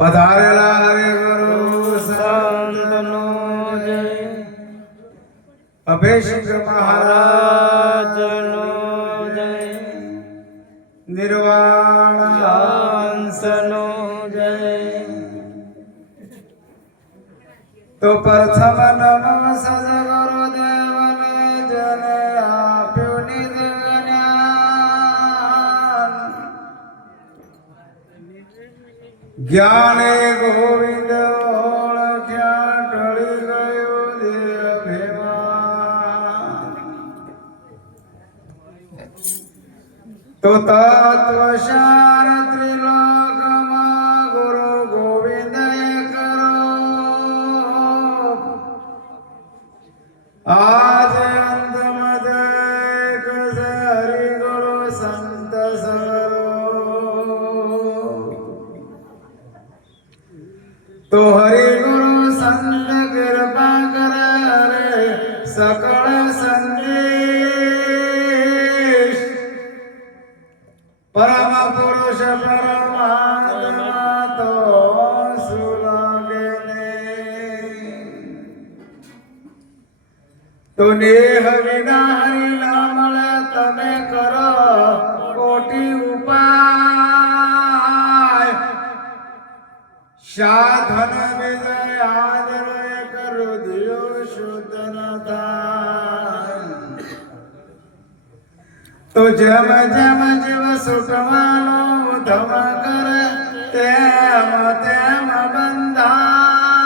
પધારેલા હરે ગુરુ સંતનો જય, અભિષેક મહારાજનો જય, નિર્વાણ હંસનો જય. તો પ્રથમ નમ સદગુરુ દેવને જન આપ્યું નિજ જ્ઞાને ગોવિંદ ઓળખ્યા ટળી ગયો દેહ ભેમાં. તો તત્વસાર ત્રિલોકમાં ગુરુ ગોવિંદ કરો. આજ અંતમદ એક હરિ ગુરુ સંત સરો. તો હરિ ગુરુ સંત કૃપા કરે સકળ સંદેશ. પરમ પુરુષ પરમાત્મા તો સુલાગે ને. તો નેહ વિના હરિ ના મળે તમે કરો કોટી ઉપાય. સાધન વિજય આદર કરું દિયો શુદ્ધ ન થાય. તો જેમ જેમ જીવ સુટવાનો ધમ કરે તેમ તેમ બંધાય.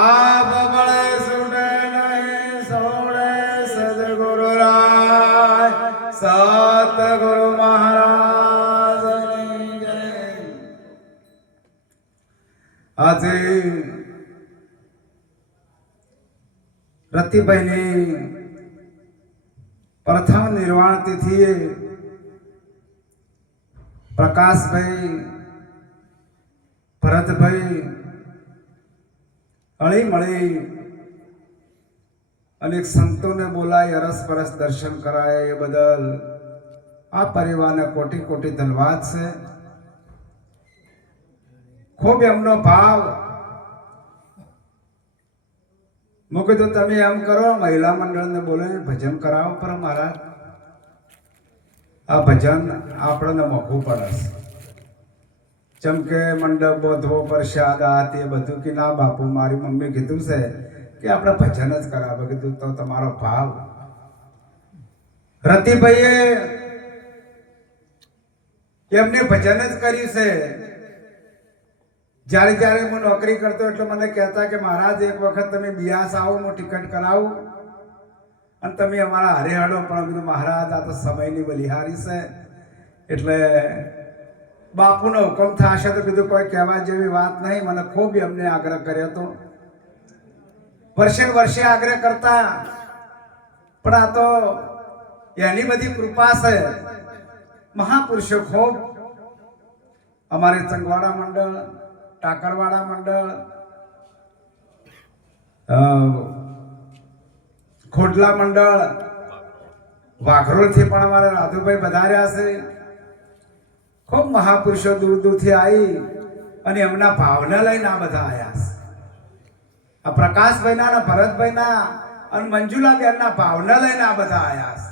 આ બબળે સુટે નહીં સોળે સદગુરુ રાય. સતગુરુ મહારાજ આજે રતિભાઈની પ્રથમ નિર્વાણ તિથિએ પ્રકાશભાઈ, ભરતભાઈ હળી મળી અનેક સંતોને બોલાય અરસ પરસ દર્શન કરાય એ બદલ આ પરિવારને કોટી કોટી ધન્યવાદ છે. ખૂબ એમનો ભાવ. મેં કીધું તમે એમ કરો મહિલા મંડળને બોલાવીને ભજન કરાવો. પર મહારાજ આ ભજન આપણને મોંઘું પડે છે. જેમ કે મંડપ બોધવો પ્રસાદ આ તે બધું કે ના બાપુ મારી મમ્મી કીધું છે કે આપણે ભજન જ કરાવે. કીધું તો તમારો ભાવ. રતિભાઈએ એમને ભજન જ કર્યું છે. જ્યારે જ્યારે હું નોકરી કરતો એટલે મને કહેતા કે મહારાજ એક વખત તમે બિયાસ આવો, હું ટિકિટ કરાવું અને તમે અમારા હારે હાડો. પણ કીધું મહારાજ આ તો સમયની બલિહારી છે એટલે બાપુનો હુકમ થશે તો કીધું કોઈ કહેવા જેવી વાત નહીં. મને ખૂબ એમને આગ્રહ કર્યો હતો. વર્ષે વર્ષે આગ્રહ કરતા પણ આ તો એની બધી કૃપા છે. મહાપુરુષો ખૂબ અમારે ચંગવાડા મંડળ, ટાકરવાડા મંડળ, ખોડલા મંડળ, વાઘરોલથી પણ અમારા રાધુભાઈ પધાર્યા છે. ખૂબ મહાપુરુષો દૂર દૂરથી આવી અને એમના ભાવના લઈને આ બધા આવ્યા છે. આ પ્રકાશભાઈના અને ભરતભાઈના અને મંજુલાબેનના ભાવના લઈને આ બધા આવ્યા છે.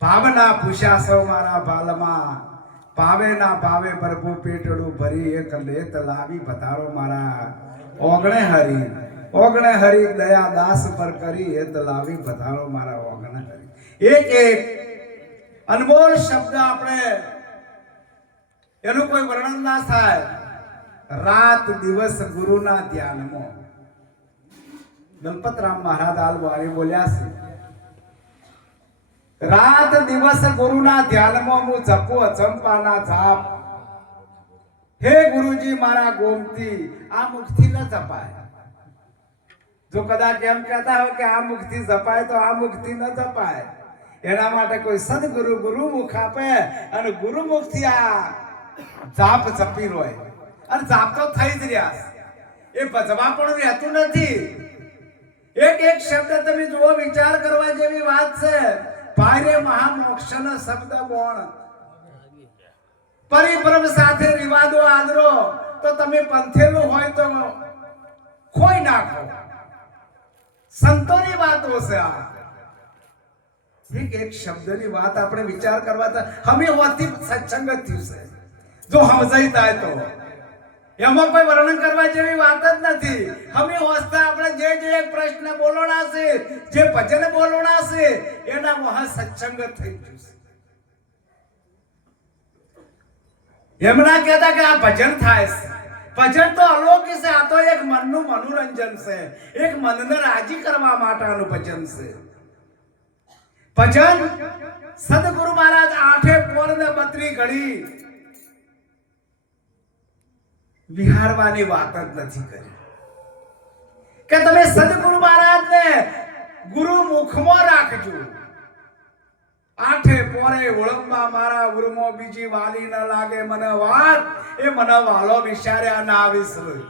ભાવના પૂછ્યા સૌ મારા ભાલમાં, ભાવે ના ભાવે પ્રભુ પેટડું ભરી એક લેત લાવી પધારો મારા ઓગણે હરી. ઓગણે હરી દયા દાસ પર કરી એત લાવી પધારો મારા ઓગણે હરી. એક એક અનમોલ શબ્દ આપણે એનું કોઈ વર્ણન ના થાય. રાત દિવસ ગુરુના ધ્યાનમાં દલપતરામ મહારાજ આલવારી બોલ્યા છે. રાત દિવસ ગુરુના ધ્યાનમાં હું જપું અચંપાના જાપ. હે ગુરુજી મારા ગોમતી આ મુખથી ન જપાય. જો કદાચ એમ કહેતા હોય કે આ મુખથી જપાય તો આ મુખથી ન જપાય. એના માટે કોઈ સદગુરુ ગુરુ મુખ આપે અને ગુરુ મુખથી આ જાપ જપી હોય. અને જાપ તો થઈ જ રહ્યા. એ ભજવા પણ રહેતું નથી. એક એક શબ્દ તમે જુઓ, વિચાર કરવા જેવી વાત છે. ભારે મહામોક્ષનો શબ્દ બોણ પરિભ્રમ સાથે વિવાદો આદરો તો તમે પંથેલું હોય તો ખોઈ નાખો. સંતોની વાતો છે આ. એક શબ્દની વાત આપણે વિચાર કરવા તો હમે હોતી સત્સંગ થયું છે. જો સમજાઈ થાય તો એમાં કોઈ વર્ણન કરવા જેવી વાત જ નથી. હમે હોસ્તા આપણે જે એક પ્રશ્ન બોલણા છે, જે ભજન બોલણા છે, એના મહા સત્સંગ થઈ ગયું છે. એમના કહેતા કે આ ભજન થાય છે. ભજન તો અલૌકિક છે. આ તો એક મનનું મનોરંજન છે, એક મનને રાજી કરવા માટેનું ભજન છે. ભજન સદગુરુ મહારાજ 8 પોર ને 32 ઘડી વિહારવાની વાત જ નથી કરી કે તમે સદગુરુ મહારાજને ગુરુ મુખમાં રાખજો. 8 પોરે ઓળંબા મારા ઉરમો બીજી વાલી ન લાગે મને વાત એ મને વાલો વિચાર્યા ના વિસરું.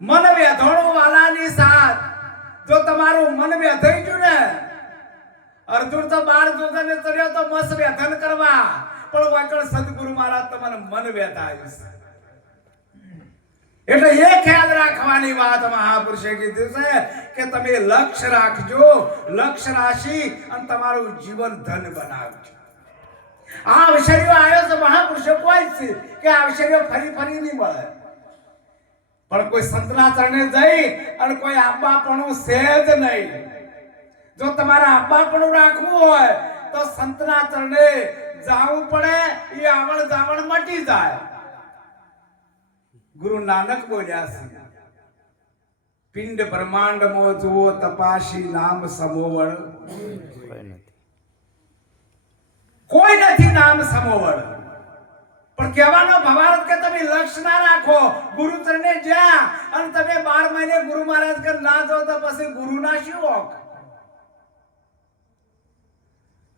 મન વેધણું વાલાની સાથ જો તમારું મન વેધાઈ ગયું ને અર્જુન તો 12 જોગને ચડ્યો તો મસ વેધન કરવા પણ વાકળ સદગુરુ મહારાજ તમને મન વેધાયું છે. એટલે એ ખ્યાલ રાખવાની વાત મહાપુરુષે કીધું છે કે તમે લક્ષ્ય રાખજો, લક્ષ્ય રાશિ અને તમારું જીવન ધન બનાવજો. આ અવસરીઓ આવ્યો છે મહાપુરુષો કોઈ છે કે આ અવસરીઓ ફરી નહીં મળે. પણ કોઈ સંતના ચરણે જઈ અને કોઈ આંબાપણું છે જ નહીં. જો તમારે આંબાપણું રાખવું હોય તો સંતના ચરણે જાવું પડે. એ આવણ જાવણ મટી જાય. ગુરુ નાનક બોલ્યા છે પિંડ બ્રહ્માંડ મો જુઓ તપાસી નામ સમોવળ કોઈ નથી નામ સમોવળ. પણ કહેવાનો ભાવાર્થ કે તમે લક્ષ્ય ના રાખો. ગુરુ ચરણે જ્યાં અને તમે 12 મહિને ગુરુ મહારાજ કર ના જો તો પછી ગુરુ ના શું હોક.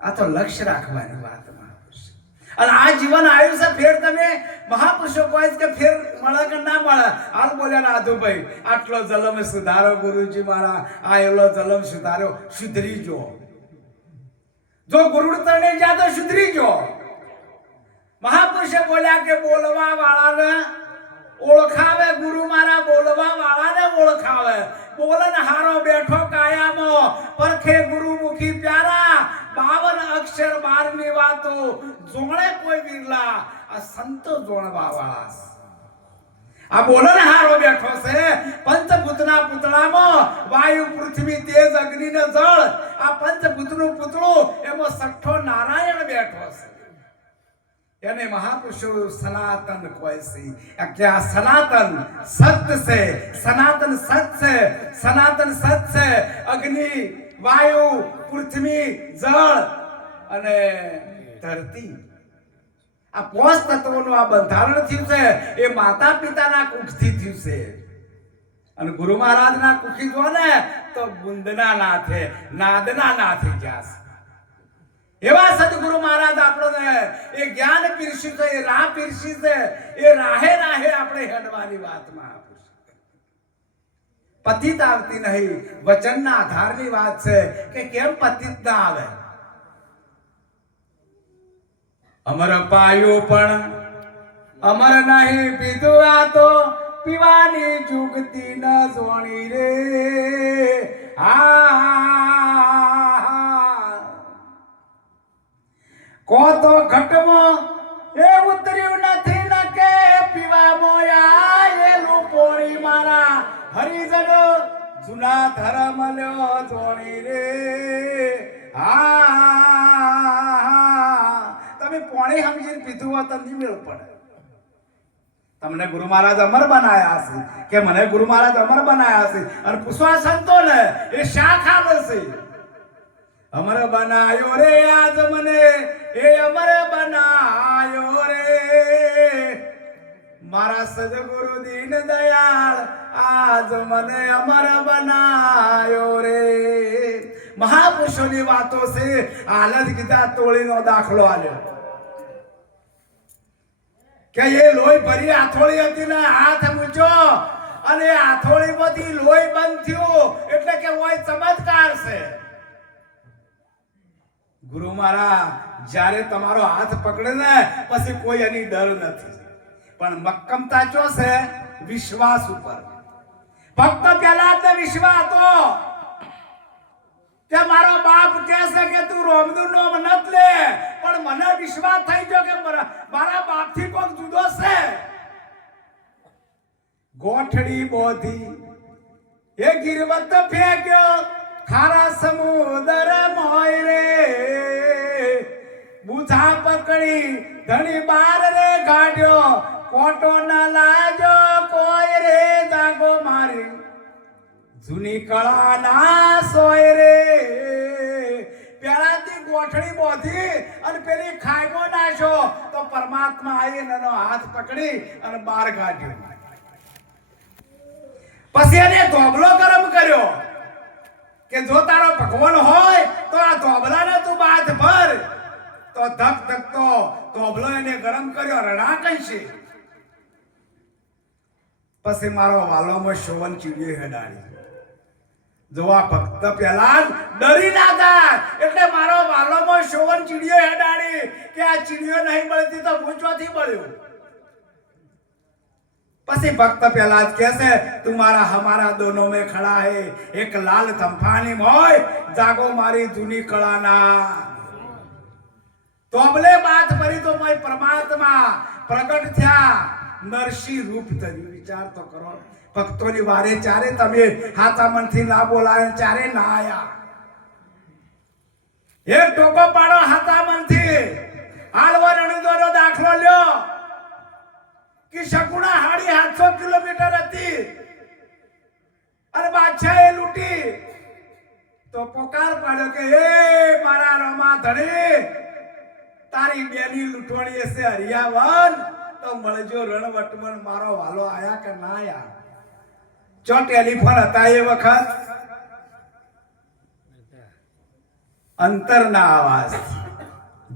આ તો લક્ષ્ય રાખવાની વાત. અને આ જીવન આવ્યું છે ફેર તમે મહાપુરુષો કોઈ કે ફેર મળે કે ના મળે. હાલ બોલ્યા ના આધુભાઈ આટલો જલમ સુધારો ગુરુજી મારા આયેલો જલમ સુધાર્યો સુધરી જો. જો ગુરુ તરણે જા તો સુધરી જો. મહાપુરુષે બોલ્યા કે બોલવા વાળાને ઓળખાવે ગુરુ મારા બોલવા વાળાને ઓળખાવે. બોલન હારો બેઠો કાયામાં પરખે ગુરુ મુખી પ્યારા 52 અક્ષર 12 વાતો જોણે કોઈ વિરલા આ સંતો જોણવા વાળા. આ બોલન હારો બેઠો છે પંચભૂતના પુતળામાં વાયુ પૃથ્વી તેજ અગ્નિ ને જળ. આ પંચભૂતનું પુતળું એમાં સઠ્ઠો નારાયણ બેઠો છે. એને મહાપુરુષો સનાતન કહે છે કે આ સનાતન સત્ય છે. સનાતન સત્ય છે. સનાતન સત્ય છે. અગ્નિ વાયુ પૃથ્વી જળ અને ધરતી આ 5 તત્વોનું આ બંધારણ થયું છે. એ માતા પિતાના કુખથી થયું છે. અને ગુરુ મહારાજના કુખી જો ને તો બુંદના નાથે નાદના નાથે ગયા. એવા સદગુરુ મહારાજ આપણને એ જ્ઞાન પીરસ્યું છે, એ રાહ પીરસી છે. એ રાહે રાહે આપણે હેડવાની વાતમાં પતિત આવતી નહીં. વચનના આધારની વાત છે કે કેમ પતિત ના આવે. અમર પાયું પણ અમર નહીં પીધું આ તો પીવાની જુગતી ન જોણી રે. કો તો ઘટમાં એ ઉતર્યું નથી ન કે પીવા મોયા એલું પોણી મારા હરિજન જુના ધર્મ લ્યો જોણી રે. તમે પોણી સમજીને પીધું હોત તમને મેળ પડે. તમને ગુરુ મહારાજ અમર બનાયા છે કે મને ગુરુ મહારાજ અમર બનાયા છે અને પૂછવા સંતો ને એ શા ખાલે છે. અમર બનાયો રે આજ મને એ અમર બનાયો રે મારા સદગુરુ દીન દયાળ આજ મને અમર બનાયો રે. મહાપુરુષોની વાતો છે. હાલ જ ગીતા તોળીનો દાખલો આલ્યો કે એ લોહી ભરી આથોળી હતી ને હાથ મૂક્યો અને આથોળીમાંથી લોહી બંધ થયું એટલે કે ઓય ચમત્કાર છે. ગુરુ મારા જ્યારે તમારો હાથ પકડે ને પછી કોઈ એની ડર નથી, પણ મક્કમતા ચો છે વિશ્વાસ ઉપર. ફક્ત પેલા જ વિશ્વાસ હતો કે મારો બાપ કહે છે કે તું રોમનું નામ નત લે, પણ મને વિશ્વાસ થઈ ગયો કે મારા બાપથી કોઈ જુદો છે. ગોઠડી બોધી એ ગિરવત ફેંક્યો ખારા સમુદ્ર મોય રે, બુધા પકડી ધણી બાર રે ગાડ્યો, કોટો ના લાજો કોઈ રે, જાગો મારી જૂની કળા ના સોય રે. પેલાથી ગોઠડી બોધી અને પેલી ખાઈમાં નાશો તો પરમાત્મા આવીને એનો હાથ પકડી અને બહાર કાઢ્યો. પછી એને ધોબલો ગરમ કર્યો કે જો તારો ભગવાન હોય તો આ ધોબલાને તું બાદ ભર. તો ધક ધક તો ધોબલો એને ગરમ કર્યો, રણા કઈ. પછી મારો વાલોમાં શોવન ચીડીએ હેડાડી. જો આ ભક્ત પહેલા ડરી ના હતા એટલે મારો વાલોમાં શોવન ચીડીએ હેડાડી કે આ ચીડીઓ નહીં મળતી તો મૂંચોથી મળ્યો. પછી ભક્ત પહેલા જ કહેશે તુમારા હમારા દોનો में खड़ा है, एक लाल तंफानी मोय जागो मारी जूनी कळाना. તોબલે બાત ભરી તો મય પરમાત્મા પ્રગટ થયા, નરસિંહ રૂપ ધર્યું. વિચાર તો કરો, ભક્તોની વારે ચારે તમે હાથા મનથી ના બોલાય, ચારે ના આયા. એક ટોકો પાડો હાથા મનથી. હાલવા રણુદોનો દાખલો લ્યો કે શકુણા હાડી 700 કિલોમીટર હતી અને બાદશાહે લૂંટી. તો પોકાર પાડ્યો કે એ મારા રમા ધણી, તારી બેની લૂંટવાણી હશે હરિયાવન, તો મળજો રણવટમન. મારો વાલો આયા કે ના આયા? ચો ટેલિફોન હતા એ વખત? અંતરના આવાજ.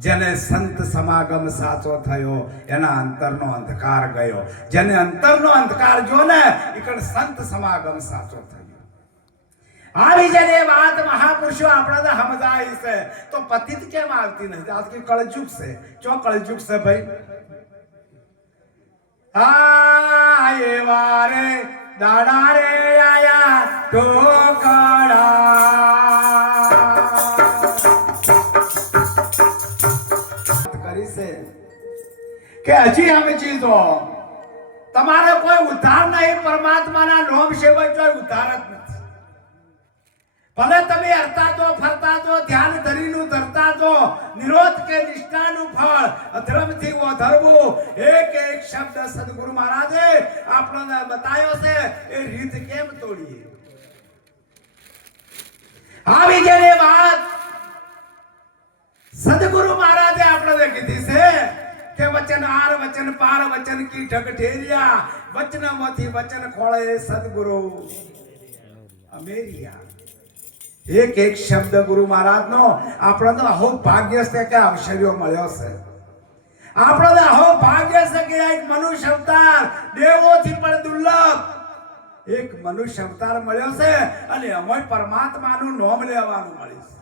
જેને સંત સમાગમ સાચો થયો એના અંતરનો અંધકાર ગયો. જેને અંતરનો અંધકાર જો ને ઈકણ સંત સમાગમ સાચો થયો. આવી જેને વાત મહાપુરુષો આપણા સમજાય છે તો પતિત કેમ આવતી નથી? આજ કે કળજુગ છે. ચો કળજુગ છે ભાઈ? આ એવા રે દાડા રે આયા ઢોકળા કે હજી અમે ચીજો તમારે કોઈ ઉદ્ધાર નહીં. પરમાત્માના નામ સેવા કોઈ ઉદ્ધાર જ નથી. ભલે તમે હરતા છો, ફરતા છો, ધ્યાન ધરીનું ધરતા છો, નિરોધ કે નિષ્ઠાનું ફળ અધર્મથી અધર્મો એક એક શબ્દ સદગુરુ મહારાજે આપણને બતાવ્યો છે. એ રીત કેમ તોડીએ? આવી જેને વાત સદગુરુ મહારાજે આપણને કીધી છે કે વચન આર વચન પાર વચન કી ઢગ ઢેરિયા, વચનમાંથી વચન ખોળે સદગુરુ અમેરિયા. એક એક શબ્દ ગુરુ મહારાજનો આપણને અહો ભાગ્ય છે કે અવસર્યો મળ્યો છે. આપણને અહો ભાગ્ય છે કે એક મનુષ્ય અવતાર દેવોથી પણ દુર્લભ એક મનુષ્ય અવતાર મળ્યો છે અને અમે પરમાત્માનું નામ લેવાનું મળ્યું છે.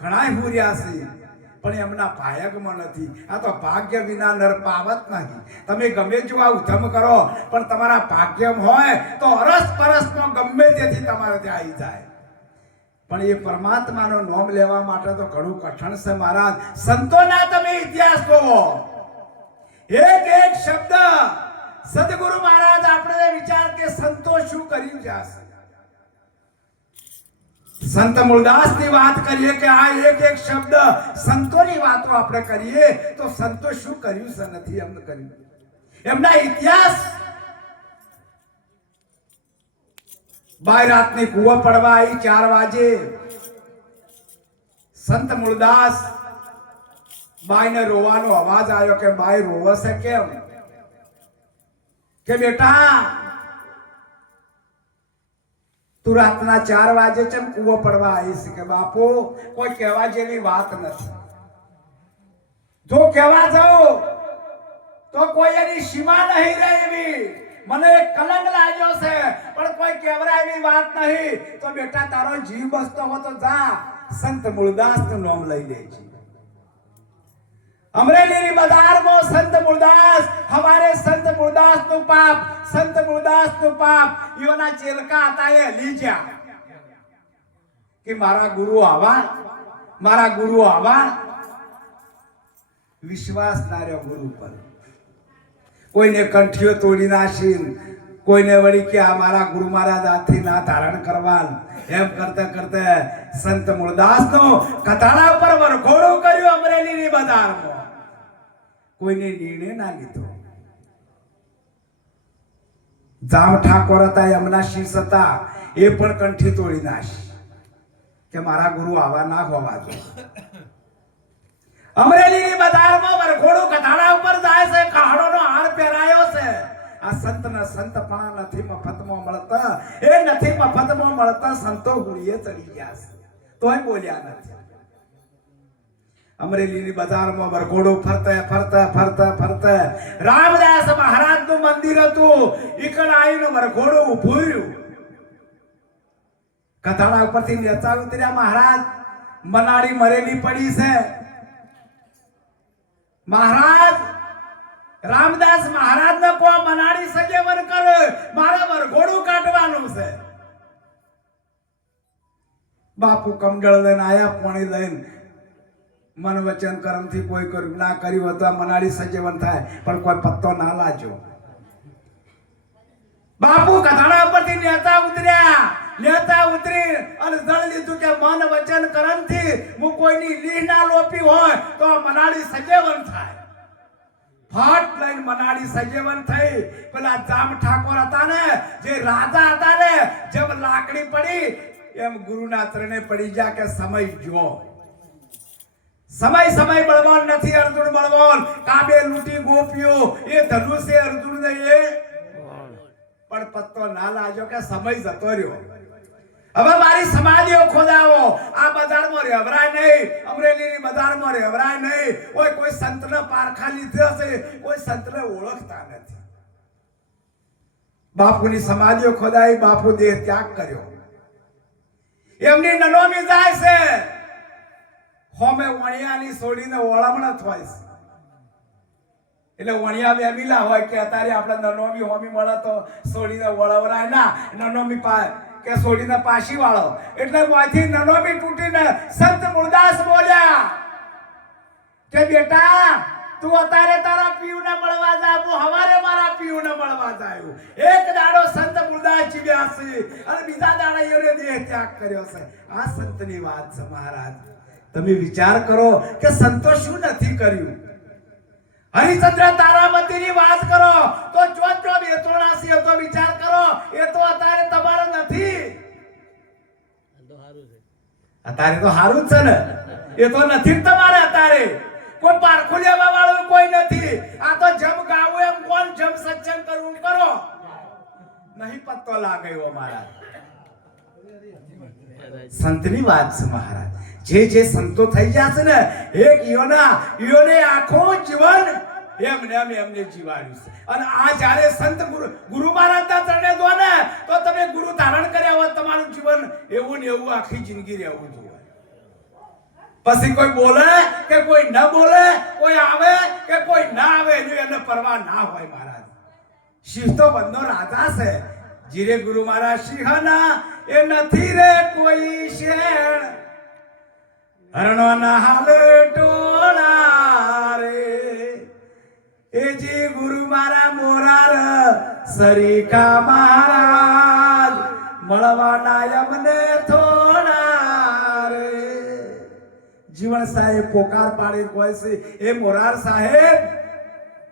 ઘણા હુર્યા છે પણ એમના ભાયગમાં નથી. આ તો ભાગ્ય વિના નર પાવત નહીં. તમે ગમે જેવા ઉધમ કરો પણ તમારા ભાગ્યમ હોય તો અરસ પરસમાં ગમે તેથી તમારે ત્યાં આવી જાય. પણ એ પરમાત્માનું નામ લેવા માટે તો ઘણું કઠણ છે મહારાજ. સંતોના તમે ઇતિહાસ કહો, એક એક શબ્દ સદગુરુ મહારાજ આપણે વિચાર કે સંતો શું કર્યું છે. સંત મૂળદાસ ની વાત કરીએ કે આ એક એક શબ્દ સંતોની વાતો આપણે કરીએ તો સંતો શું કર્યું છે નથી એમને કર્યું. એમના ઇતિહાસ બાય રાતની કુવા પડવા આવી 4 વાગે સંત મૂળદાસ બાઈને રોવાનો અવાજ આવ્યો કે બાઈ રોવે છે કેમ? કે બેટા તું રાતના 4 વાગે ચમ કૂવો પડવા આવી છે? કે બાપુ કોઈ કહેવા જેવી વાત નથી. જો કહેવા જાઉં તો કોઈ એની સીમા નહીં રહે એવી મને એક કલંક લાગ્યો છે, પણ કોઈ કહેવરા એવી વાત નહીં. તો બેટા તારો જીવ બસતો હો તો જા, સંત મૂળદાસનું નામ લઈ લે છે. અમરેલીની બજારમાં સંત મૂળદાસ, હમારે સંત મૂળદાસનું પાપ, સંત મૂળદાસનું પાપ ઈઓના ચેલકા હતા એ લીજ્યા કે મારા ગુરુ આવા વિશ્વાસ ના રહ્યો ગુરુ પર. કોઈને કંઠીઓ તોડી નાખી, કોઈને વળી કે આ મારા ગુરુ મહારાજ હાથથી ના ધારણ કરવા, એમ કરતા કરતા સંત મૂળદાસનો કથાળા ઉપર વરઘોડો કર્યો અમરેલીની બજારમાં. કોઈને નિર્ણય ના લીધો. જામ ઠાકોર હતા, એમના શિષ્ય હતા, એ પણ કંઠી તોડી નાખી કે મારા ગુરુ આવા ના હોવા જોઈએ. અમરેલીની બજારમાં વરઘોડો કથાળા ઉપર જાય છે, કાળોનો હાર પહેરાયો છે. આ સંતના સંતપણા નથી મફતમાં મળતા, એ નથી મફતમાં મળતા. સંતો ગુરીએ ચડી ગયા છે તોય બોલ્યા નથી. અમરેલીની બજારમાં વરઘોડો ફરતા રામદાસ મહારાજનું મંદિર હતું. ઈકડ આવીને વરઘોડો ઊભું રહ્યું. કથાળા ઉપરથી નેચા ઉતર્યા મહારાજ. મનાડી મરેલી પડી છે. મહારાજ રામદાસ મહારાજ ને કો મનાડી સજેવન કર, મારા વરઘોડું કાઢવાનું છે. બાપુ કમડળ લઈને આયા, પાણી લઈને મન વચન કર્મ થી કોઈ કર્યું ના કર્યું હતું મનાડી સજેવન થાય, પણ કોઈ પત્તો ના લાજો. બાપુ કથાળા ઉપરથી નેતા ઉતરી અને જણ લીધું કે મન વચન કર્મ થી હું કોઈની લીહ ના લોપી હોય તો મનાડી સજેવન થાય. ફાટ લઈને મનાડી સજેવન થઈ. પેલા જામ ઠાકોર હતા ને, જે રાજા હતા ને, જેમ લાકડી પડી એમ ગુરુના ત્રણે પડી જા કે સમય જો. સમય બળવાન નથી. અર્જુન બળવાન, કાબે લૂટી ગોપીઓ, એ ધનુષે અર્જુન ને એ પણ પત્તો ના લાજો કે સમય જતો રહ્યો. હવે મારી સમાધિઓ ખોદાવો. આ બજારમાં રહેવરાય નહીં, અમરેલીની બજારમાં રહેવરાય નહીં. કોઈ સંતને પારખા લીધો છે, કોઈ સંતને ઓળખતા નથી. બાપુની સમાધિઓ ખોદાઈ, બાપુ દેહ ત્યાગ કર્યો. એમની નનોમી જાય છે. હોમે વણિયાની છોડીને ઓળમણ થાય છે. એટલે વણિયા વેમીલા હોય કે અત્યારે આપણે નનોમી હોમી મળે તો છોડીને વળવરાય ના, નનોમી કે છોડીને પાછી વાળો. એટલે માંથી નનોમી તૂટીને સંત મૂળદાસ બોલ્યા કે બેટા તું અત્યારે તારા પીયુને મળવા જા, હું હવારે મારા પીયુને મળવા જાયો. એક દાડો સંત મૂળદાસ જીવ્યા છે અને બીજા દાડા એનો દેહ ત્યાગ કર્યો છે. આ સંતની વાત છે મહારાજ. તમે વિચાર કરો કે સંતો શું નથી કર્યું. હરિચંદ્ર તારામતીની વાત કરો તો ચોથો બેતોણાસી હતો. વિચાર કરો, એ તો અત્યારે તમારો નથી. અત્યારે તો હારું જ છે ને, એ તો નથી તમારે. અત્યારે કોઈ પારખું લેવા વાળું કોઈ નથી. આ તો જમ ગાવું એમ કોણ, જમ સત્સંગ કરવું કરો, નહીં પત્તો લાગ્યો મારા. સંતની વાત છે મહારાજ. જે સંતો થઈ ગયા છે ને, એક ઈયોને આખો જીવન એમને જીવાડ્યું છે. અને આ જ્યારે સંત ગુરુ મહારાજના ચરણે દો ને, તો તમે ગુરુ ધારણ કર્યા હોત, તમારું જીવન એવું ને એવું આખી જિંદગી રહેવું જોઈએ. પછી કોઈ બોલે કે કોઈ ન બોલે, કોઈ આવે કે કોઈ ના આવે, એને પરવા ના હોય મહારાજ. શિવ તો બંધો રાજા છે. જીરે ગુરુ મહારાજ સિંહના એ નથી રે કોઈ શેણ, હરણોના હાલે ટોળા રે. એ જી ગુરુ મારા મોરાર સરીકા મહારાજ, મળવાના અમને થોડા રે. જીવન સાહેબ પોકાર પાડી કોઈ છે, એ મોરાર સાહેબ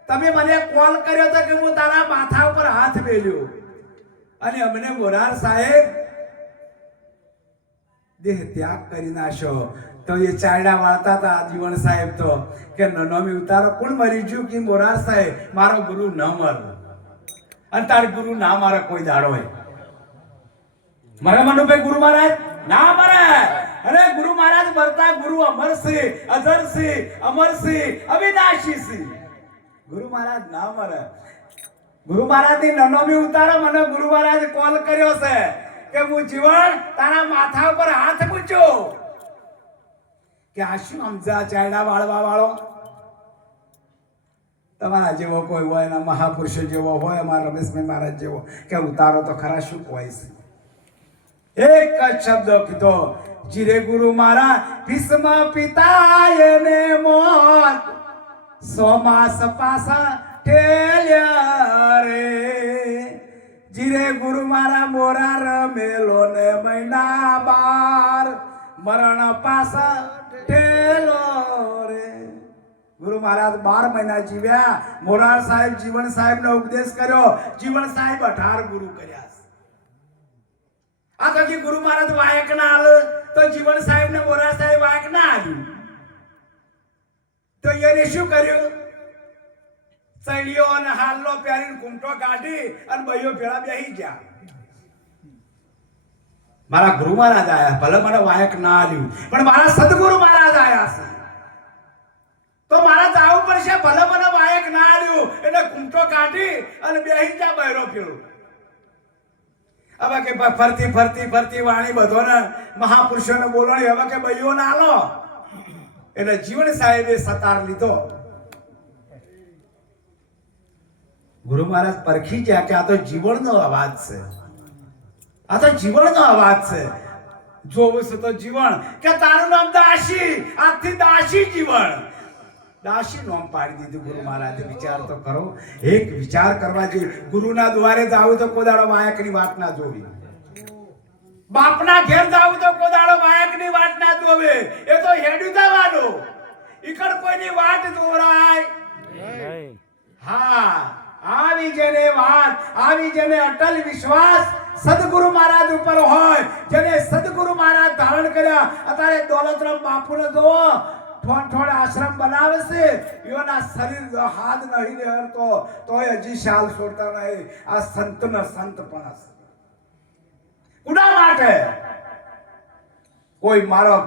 તમે મને કોલ કર્યો તો કે હું તારા માથા ઉપર હાથ મેલ્યો, અને અમને મોરાર સાહેબ દેહ ત્યાગ કરી નાશો. તો એ ચાયડા વાળતા હતા જીવન સાહેબ તો કે નનોમી ઉતારો કોણ મરી ગયું કે મોરાર સાહેબ મારો ગુરુ ન મર, અને તાર ગુરુ ના મારે કોઈ દાડો હોય. મારા મનુભાઈ ગુરુ મહારાજ ના મરે. અને ગુરુ મહારાજ મરતા ગુરુ અમરસિંહ, અજરસિંહ, અમરસિંહ, અવિનાશીસિંહ. ગુરુ મહારાજ ના મરે. ગુરુ મહારાજ ની નનોમી ઉતારો. મને ગુરુ મહારાજ કોલ કર્યો છે કે હું જીવન તારા માથા ઉપર હાથ મૂક્યો કે આ શું સમજા ચાયડા વાળવા વાળો તમારા જેવો કોઈ હોય એના મહાપુરુષો જેવો હોય અમારા રમેશભાઈ મહારાજ જેવો કે ઉતારો તો ખરા શું કોઈ છે એક જ શબ્દ કીધો જીરે ગુરુ મારા ભીષ્મ પિતાએ ને મોત સોમાસ પાસા ઠેલ્યા રે જીરે ગુરુ મારા મોરા રમેલો ને મહિના બાર મરણ પાસા ઠેલો રે ગુરુ મહારાજ 12 મહિના જીવ્યા મોરાર સાહેબ જીવન સાહેબ નો ઉપદેશ કર્યો જીવન સાહેબ 18 ગુરુ કર્યા આ તો કે ગુરુ મહારાજ વાયક ના આલ તો જીવન સાહેબ ને મોરાર સાહેબ વાયક ના આલ્યું તો એને શું કર્યું સૈલીઓ અને હાલનો પહેરીને ઘૂંટો કાઢી અને ભાઈઓ ભેળા બેહી ગયા મારા ગુરુ મહારાજ આયા ભલે મને વાયક ના આલ્યું પણ મારા સદગુરુ મહારાજ આયા છે તો મારા જાવું પડશે ભલે મને વાયક ના આલ્યું એટલે ઘૂંટો કાઢી અને બેહી ગયા બહેરો ફેરો હવે કે ફરતી ફરતી ફરતી વાણી બધોને મહાપુરુષોને બોલણી હવે કે ભાઈઓ ના લો એટલે જીવન સાહેબે સતાર લીધો ગુરુ મહારાજ પરખી ગયા કે આ તો જીવનનો અવાજ છે આ તો જીવનનો અવાજ છે જોવું છે તો જીવન કે તારું નામ દાસી આજથી દાસી જીવન દાસી નામ પાડી દીધું ગુરુ મહારાજે વિચાર તો કરો એક વિચાર કરવા જોઈએ ગુરુના દ્વારે જાવ તો કોદાળો વાયકની વાત ના જોવી બાપના ઘેર જાવ તો કોદાળો વાયકની વાત ના જોવે એ તો હેડ્યું જવાનું ઈકડ કોઈની વાત દોરાય નહીં હા આવી જેને વાત આવી જેને અટલ વિશ્વાસ સદગુરુ મહારાજ ઉપર હોય જેને સદગુરુ મહારાજ ધારણ કર્યા અત્યારે દોલતરામ બાપુને જોવો થોડ આશ્રમ બનાવે છે એના શરીર હાથ નહીં રહેતો તોય હજી શાલ છોડતા નહીં આ સંતનો સંત પણ છે ઉડા માટે કોઈ મારો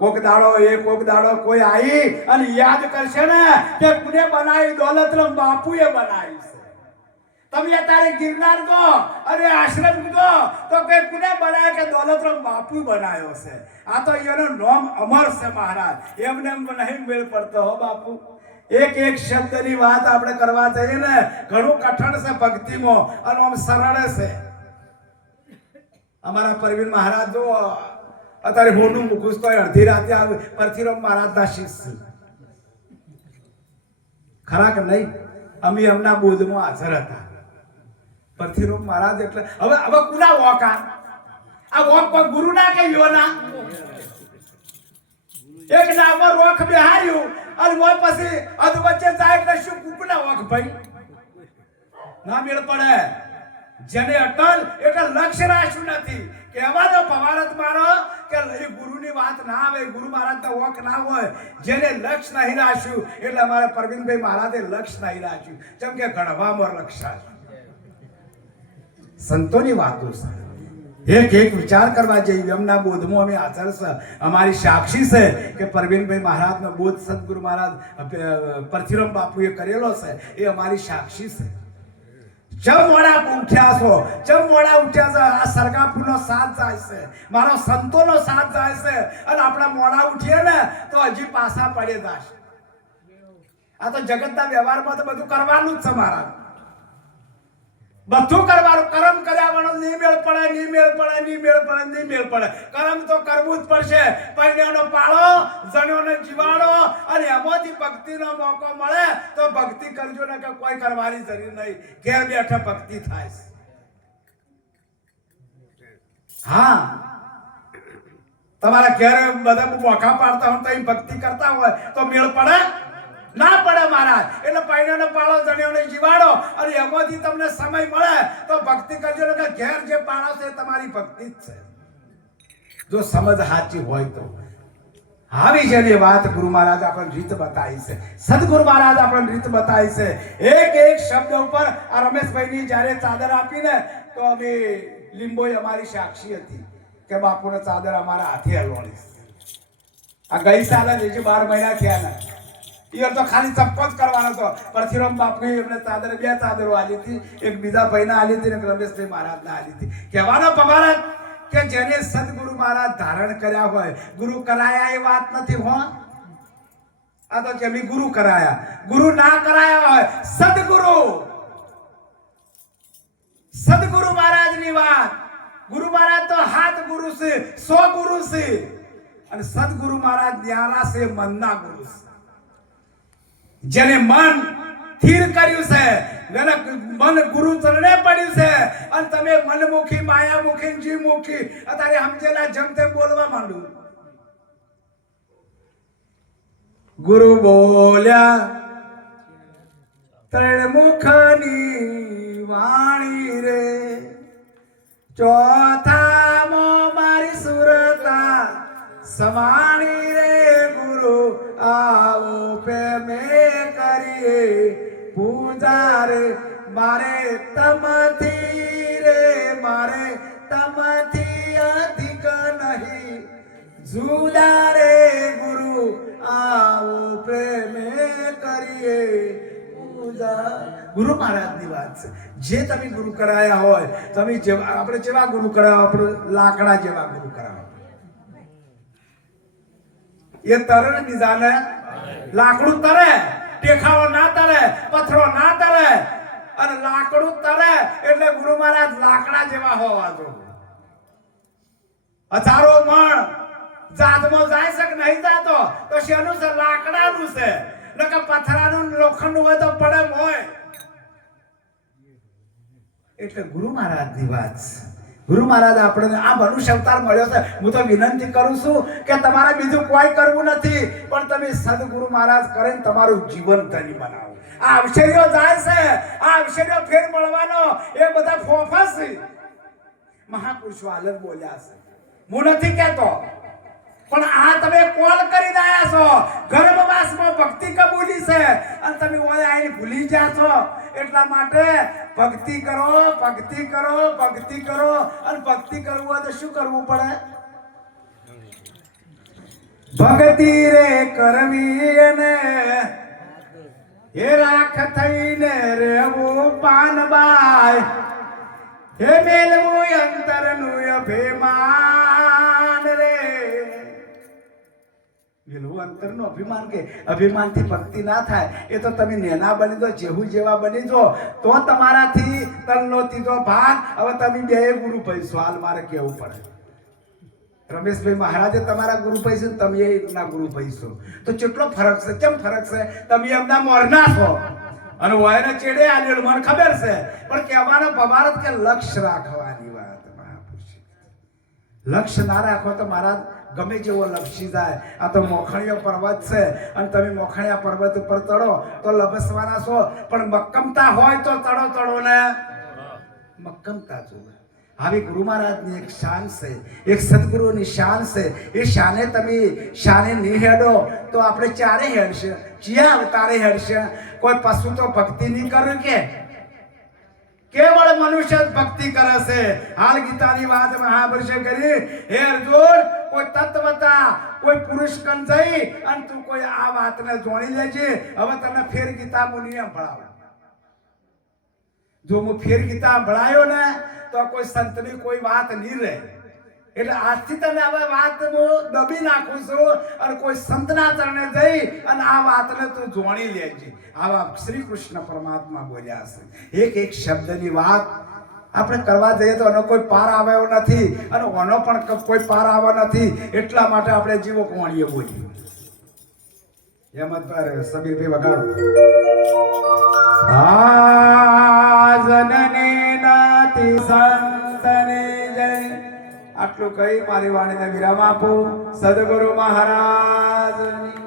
કોક દાડો કોઈ આવી અને યાદ કરશે ને કે કોને બનાવી દોલતરામ બાપુએ બનાવી છે તમે અત્યારે ગિરનાર ગો અને આશ્રમ ગો તો કે કોને બનાવ્યો કે દોલતરામ બાપુ બનાવ્યો છે આ તો એનું નામ અમર છે મહારાજ એમને નહીં મેળ પડતો હો બાપુ એક શબ્દની વાત આપણે કરવા જઈએ ને ઘણું કઠણ છે ભક્તિમાં અને આમ સરળ છે અમારા પરવીન મહારાજ જો અત્યારે મોઢું મૂકું તો અડધી રાતે આવે પરથીરામ મહારાજના શિષ્ય ખરા કે નહીં અમે એમના બોધમાં હાજર હતા પરથીરામ મહારાજ એટલે હવે કુના વોકા આ વોક કોઈ ગુરુ ના કહ્યો ના એક નામો રોખ બેહાર્યું અને મોય પછી અધ વચ્ચે જાય એટલે શું કુકના વોક ભાઈ ના મેળ પડે જેને અટલ એટલે લક્ષ્ય રાખ્યું નથી કહેવાનો ભવારત મારો કે ગુરુની વાત ના આવે ગુરુ મહારાજના વોક ના હોય જેને લક્ષ્ય નહીં રાખ્યું એટલે અમારા પરવીનભાઈ મહારાજે લક્ષ્ય નહીં રાખ્યું જેમ કે ઘડવામાં લક્ષ્ય સંતોની વાતો છે એક વિચાર કરવા જઈએ એમના બોધમાં અમે હાજર છે અમારી સાક્ષી છે કે પરવીનભાઈ મહારાજનો બોધ સદગુરુ મહારાજ પરથીરામ બાપુએ કરેલો છે એ અમારી સાક્ષી છે જમ મોડા ઉઠ્યા છો આ સરગાપુરનો સાથ જાય છે મારો સંતોનો સાથ જાય છે અને આપણા મોડા ઉઠીએ ને તો હજી પાછા પડે જશે આ તો જગતના વ્યવહારમાં તો બધું કરવાનું જ છે મારા બધું કરવાનું કર્મ કર્યાવાનો નહીં મેળ પડે કર્મ તો કરવું જ પડશે પૈણ્યાનો પાળો જણ્યોને જીવાડો અને એમાંથી ભક્તિનો મોકો મળે તો ભક્તિ કરજો ને કે કોઈ કરવાની જરૂર નહીં ઘેર બેઠા ભક્તિ થાય છે હા તમારા ઘેર બધા મોકા પાડતા હોય તો ભક્તિ કરતા હોય તો મેળ પડે ના પડે મહારાજ એટલે પૈણાનો પાળો જણ્યોને જીવાડો અને એમાંથી તમને સમય મળે તો ભક્તિ કરજો કે ઘેર જે પાળો છે તમારી ભક્તિ જ છે જો સમજ સાચી હોય તો આવી જેની વાત ગુરુ મહારાજ આપણને રીત બતાવી છે સદગુરુ મહારાજ આપણને રીત બતાવી છે એક શબ્દ ઉપર આ રમેશભાઈની જ્યારે ચાદર આપીને તો અમે લીંબોઈ અમારી સાક્ષી હતી કે બાપુને ચાદર અમારા હાથે હલવાણી આ ગઈ સાલે જ 12 મહિના થયા ને એ તો ખાલી ચપ્પો જ કરવાનો હતો પરથીરામ બાપુએ એમને ચાદર 2 ચાદરો આલી હતી એક બીજા ભાઈને આલી હતી ને રમેશભાઈ મહારાજને આલી હતી કહેવાનો પગારત કે જેને સદગુરુ મહારાજ ધારણ કર્યા હોય, ગુરુ કરાયા એ વાત નથી હો. આ તો કે ગુરુ કરાયા, ગુરુ ના કરાયા હોય, સદગુરુ મહારાજની વાત. ગુરુ મહારાજ તો હાથ ગુરુ છે, 100 ગુરુ છે, અને સદગુરુ મહારાજ ન્યારા છે, મનના ગુરુ છે. જેને મન સ્થિર કર્યું છે, મન ગુરુ ચરણે પડ્યું છે, અને તમે મનમુખી, માયામુખી, જીવમુખી અત્યારે સમજેલા જેમ તેમ બોલવા માંડું. ગુરુ બોલ્યા ત્રણ મુખની વાણી રે, ચોથામાં મારી સુરતા સમાણી રે. ગુરુ આવો પ્રેમે કરીએ પૂજા રે, મારે તમથી રે, મારે તમથી અધિક નહીં જુદા રે. ગુરુ આવો પ્રેમે કરીએ પૂજા. ગુરુ મહારાજની વાત છે. જે તમે ગુરુ કરાયા હોય, તમે જેવા, આપણે જેવા ગુરુ કરાયા, આપણે લાકડા જેવા ગુરુ કરાયા. એ તરે બીજાને લાકડું તરે, ટેખાઓ ના તરે, પથરો ના તરે, અને લાકડું તરે એટલે ગુરુ મહારાજ લાકડા જેવા હોવા જોઈએ. હજારો મણ જાતમાં જાય છે કે નહીં જાતો, તો શેનું છે? લાકડાનું છે. નકર પથરાનું, લોખંડનું હોય તો પડે હોય. એટલે ગુરુ મહારાજની વાત છે. ગુરુ મહારાજ આપણને આ મનુષ્ય અવતાર મળ્યો છે. હું તો વિનંતી કરું છું કે તમારે બીજું કોઈ કરવું નથી, પણ તમે સદગુરુ મહારાજ કરીને તમારું જીવન ધન્ય બનાવો. આ અવસરીઓ જાય છે, આ અવસરીઓ ફેર મળવાનો એ બધા ફોફા છે. મહાપુરુષો હાલત બોલ્યા છે, હું નથી કહેતો, પણ આ તમે કોલ કરી રહ્યા છો. ગર્ભવાસમાં ભક્તિ કબૂલી છે, અને તમે ઓય આવીને ભૂલી ગયા છો. એટલા માટે ભક્તિ કરો, ભક્તિ કરો, ભક્તિ કરો. અને ભક્તિ કરવું હોય તો શું કરવું પડે? ભક્તિ રે કરવી અને હે રાખ થઈને રહેવું પાનબાઈ, હે મેલવું અંતરનું અભિમાન રે. મેલવું અંતરનું અભિમાન, કે અભિમાનથી ભક્તિ ના થાય. એ તો તમે નેના બની દો, જેવું જેવા બની દો, તો તમારાથી તલનો ત્રીજો ભાગ. હવે તમે બે ગુરુ પૈસો હાલ મારે કેવું પડે. રમેશભાઈ મહારાજે તમારા ગુરુ પૈસો, તમે એના ગુરુ પૈસો, તો કેટલો ફરક છે. કેમ ફરક છે? તમે એમના મોરના છો અને વાયને ચેડે આલેલું, મને ખબર છે, પણ કહેવાનો પવારત કે લક્ષ્ય રાખવાની વાત. મહાપુરુષ લક્ષ્ય ના રાખો તો મહારાજ ગમે જેવો લપસી જાય. આ તો મોખણીયો પર્વત છે, અને તમે મોખણીયા પર્વત ઉપર ચડો તો લપસવાના છો, પણ મક્કમતા હોય તો ચડો ને મક્કમતા જોવે. આવી ગુરુ મહારાજની એક શાન છે, એક સદગુરુની શાન છે. એ શાને તમે શાને નહીં હેડો તો આપણે ચારે હેડશે. જ્યાં અવતારે હેડશે. કોઈ પશુ તો ભક્તિ નહીં કરે, કે કેવળ મનુષ્ય જ ભક્તિ કરે છે. હાલ ગીતાની વાત મહાપુરુષે કરી, હે અર્જુન, કોઈ તત્વતા, કોઈ પુરુષ કન જઈ અને તું કોઈ આ વાતને જોણી લેજે. હવે તને ફેર ગીતા મુનિએ ભણાવો. જો હું ફેર ગીતા ભણાયો ને તો કોઈ સંતની કોઈ વાત નહીં રહે. એટલે આજથી તને હવે વાત હું દબી નાખું છું, અને કોઈ સંતના ચરણે જઈ અને આ વાતને તું જોણી લેજે. આવા શ્રી કૃષ્ણ પરમાત્મા બોલ્યા છે. એક એક શબ્દની વાત આપણે કરવા જઈએ તો એનો કોઈ પાર આવ્યો નથી, અને ઓનો પણ કોઈ પાર આવ્યો નથી. એટલા માટે આપણે જીવો કોણીએ બોલીએ. સમીરભાઈ વગાડો. જનને નાતિ સંતને જય. આટલું કહી મારી વાણીને વિરામ આપું. સદગુરુ મહારાજની